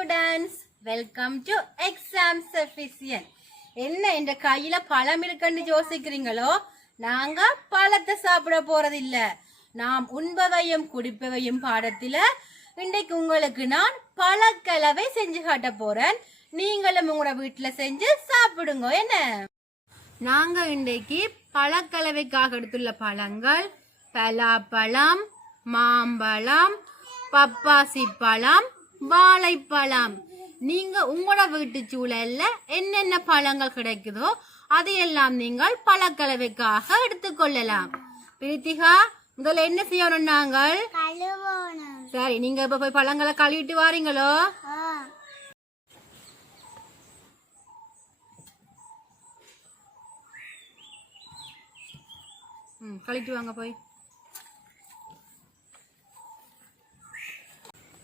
students, welcome to exam sufficient. என்ன இந்த கையில பழம் இருக்குன்னு யோசிக்கிறீங்களோ? நாங்க பழத்தை சாப்பிட போறது இல்ல. நாம் உண்பவையும் குடிப்பவையும் பாடத்துல இன்றைக்கு உங்களுக்கு நான் பழக்கலவை செஞ்சு காட்ட போறேன். நீங்களும் உங்களோட வீட்டுல செஞ்சு சாப்பிடுங்க. என்ன நாங்க இன்றைக்கு பழக்கலவைக்காக எடுத்துள்ள பழங்கள் பலாப்பழம், மாம்பழம், பப்பாசி பழம், வாழைப்பழம். நீங்க உங்களோட வீட்டு சூழல்ல என்னென்ன பழங்கள் கிடைக்குதோ அதையெல்லாம் நீங்கள் பழக்கலவைக்காக எடுத்துக்கொள்ளலாம். பிரீத்திகா, முதல்ல என்ன செய்யணும்? நாங்கள் சரி, நீங்க இப்ப போய் பழங்களை கழுவிட்டு வாரீங்களோ? கழுவிட்டு வாங்க போய்.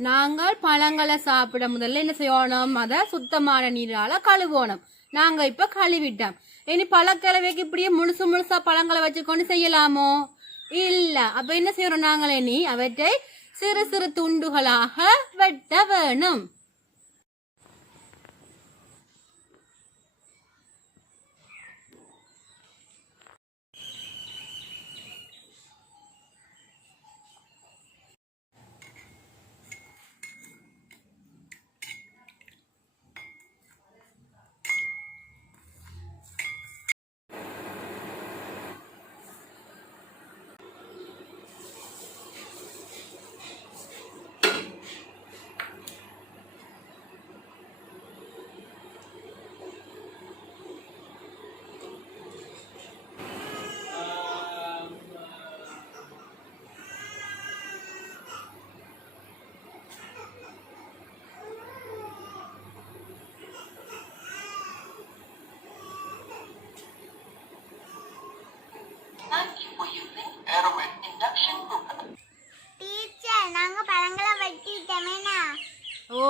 நாங்கள் பழங்களை சாப்பிட முதல்ல என்ன செய்யணும்? அதை சுத்தமான நீரால கழுவணும். நாங்க இப்ப கழுவிட்டோம். இனி பழக்கலவைக்கு இப்படியே முழுசா பழங்களை வச்சுக்கொண்டு செய்யலாமோ? இல்ல. அப்ப என்ன செய்யறோம்? நாங்கள் இனி அவற்றை சிறு சிறு துண்டுகளாக வெட்ட வேணும். ஓ,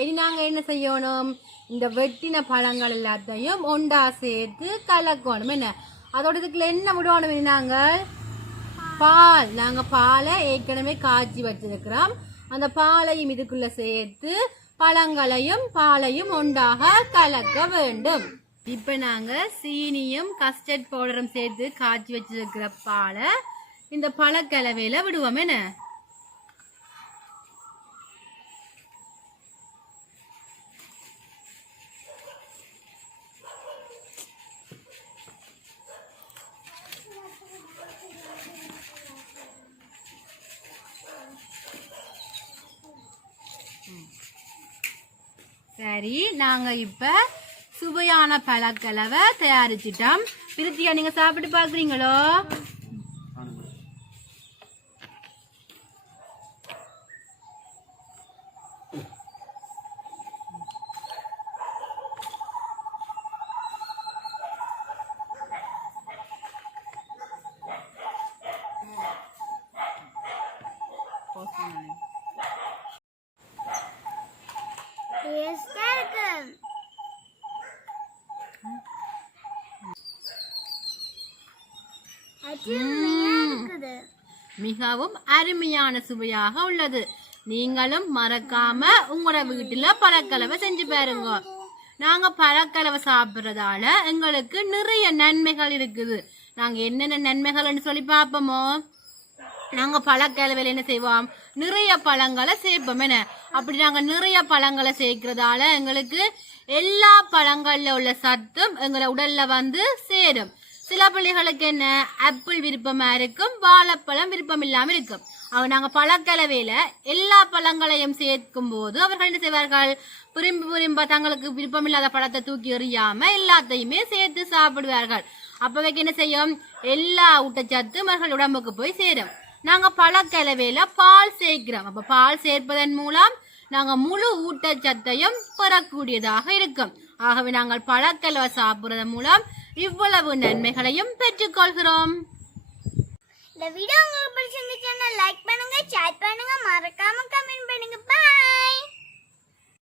இனி நாங்க என்ன செய்யணும்? இந்த வெட்டின பழங்கள் எல்லாத்தையும் ஒண்டா சேர்த்து கலக்கணும். என்ன அதோட இதுக்குள்ள என்ன விடணும்? நாங்கள் பால், நாங்க பாலை ஏற்கனவே காய்ச்சி வச்சிருக்கிறோம். அந்த பாலையும் இதுக்குள்ள சேர்த்து பழங்களையும் பாலையும் ஒன்றாக கலக்க வேண்டும். இப்ப நாங்க சீனியும் கஸ்டர்ட் பவுடரும் சேர்த்து காய்ச்சி வச்சிருக்கிற பாலை இந்த பழக்கலவையில விடுவோம். என்ன சரி, நாங்க இப்ப சுவையான பழக்கலவை தயாரிச்சிட்டோம். பிரித்தியா, நீங்க சாப்பிட்டு பாக்குறீங்களோ? மிகவும் அருமையான சுவையாக உள்ளது. நீங்களும் மறக்காம உங்களோட வீட்டுல பழக்கலவை செஞ்சு பாருங்க. நாங்க பழக்கலவை சாப்பிடுறதால எங்களுக்கு நிறைய நன்மைகள் இருக்குது. நாங்க என்னென்ன நன்மைகள்னு சொல்லி பார்ப்போமோ? நாங்க பழக்கலவையில என்ன செய்வோம்? நிறைய பழங்களை சேர்ப்போம். என்ன அப்படி நாங்க நிறைய பழங்களை சேர்க்கிறதால எங்களுக்கு எல்லா பழங்கள்ல உள்ள சத்தும் எங்களை உடல்ல வந்து சேரும். சில பிள்ளைகளுக்கு என்ன ஆப்பிள் விருப்பமா இருக்கும், வாழைப்பழம் விருப்பம் இல்லாம இருக்கும். நாங்க பழக்கலவையில எல்லா பழங்களையும் சேர்க்கும் போது அவர்கள் என்ன செய்வார்கள்? விரும்ப தங்களுக்கு விருப்பம் இல்லாத பழத்தை தூக்கி எறியாம எல்லாத்தையுமே சேர்த்து சாப்பிடுவார்கள். அப்பவைக்கு என்ன செய்யும்? எல்லா ஊட்டச்சத்தும் அவர்கள் உடம்புக்கு போய் சேரும். நாங்க பழக்கலவையில பால் சேர்க்கிறோம். அப்ப பால் சேர்ப்பதன் மூலம் நாங்க முழு ஊட்டச்சத்தையும் பெறக்கூடியதாக இருக்கும். ஆகவே நாங்கள் பழக்கலவை சாப்பிடுறது மூலம் இவ்வளவு நன்மைகளையும் பெற்றுக்கொள்கிறோம். இந்த வீடியோ உங்களுக்கு பிடிச்சிருந்துச்சுன்னா லைக் பண்ணுங்க, ஷேர் பண்ணுங்க, மறக்காம கமெண்ட் பண்ணுங்க. பை.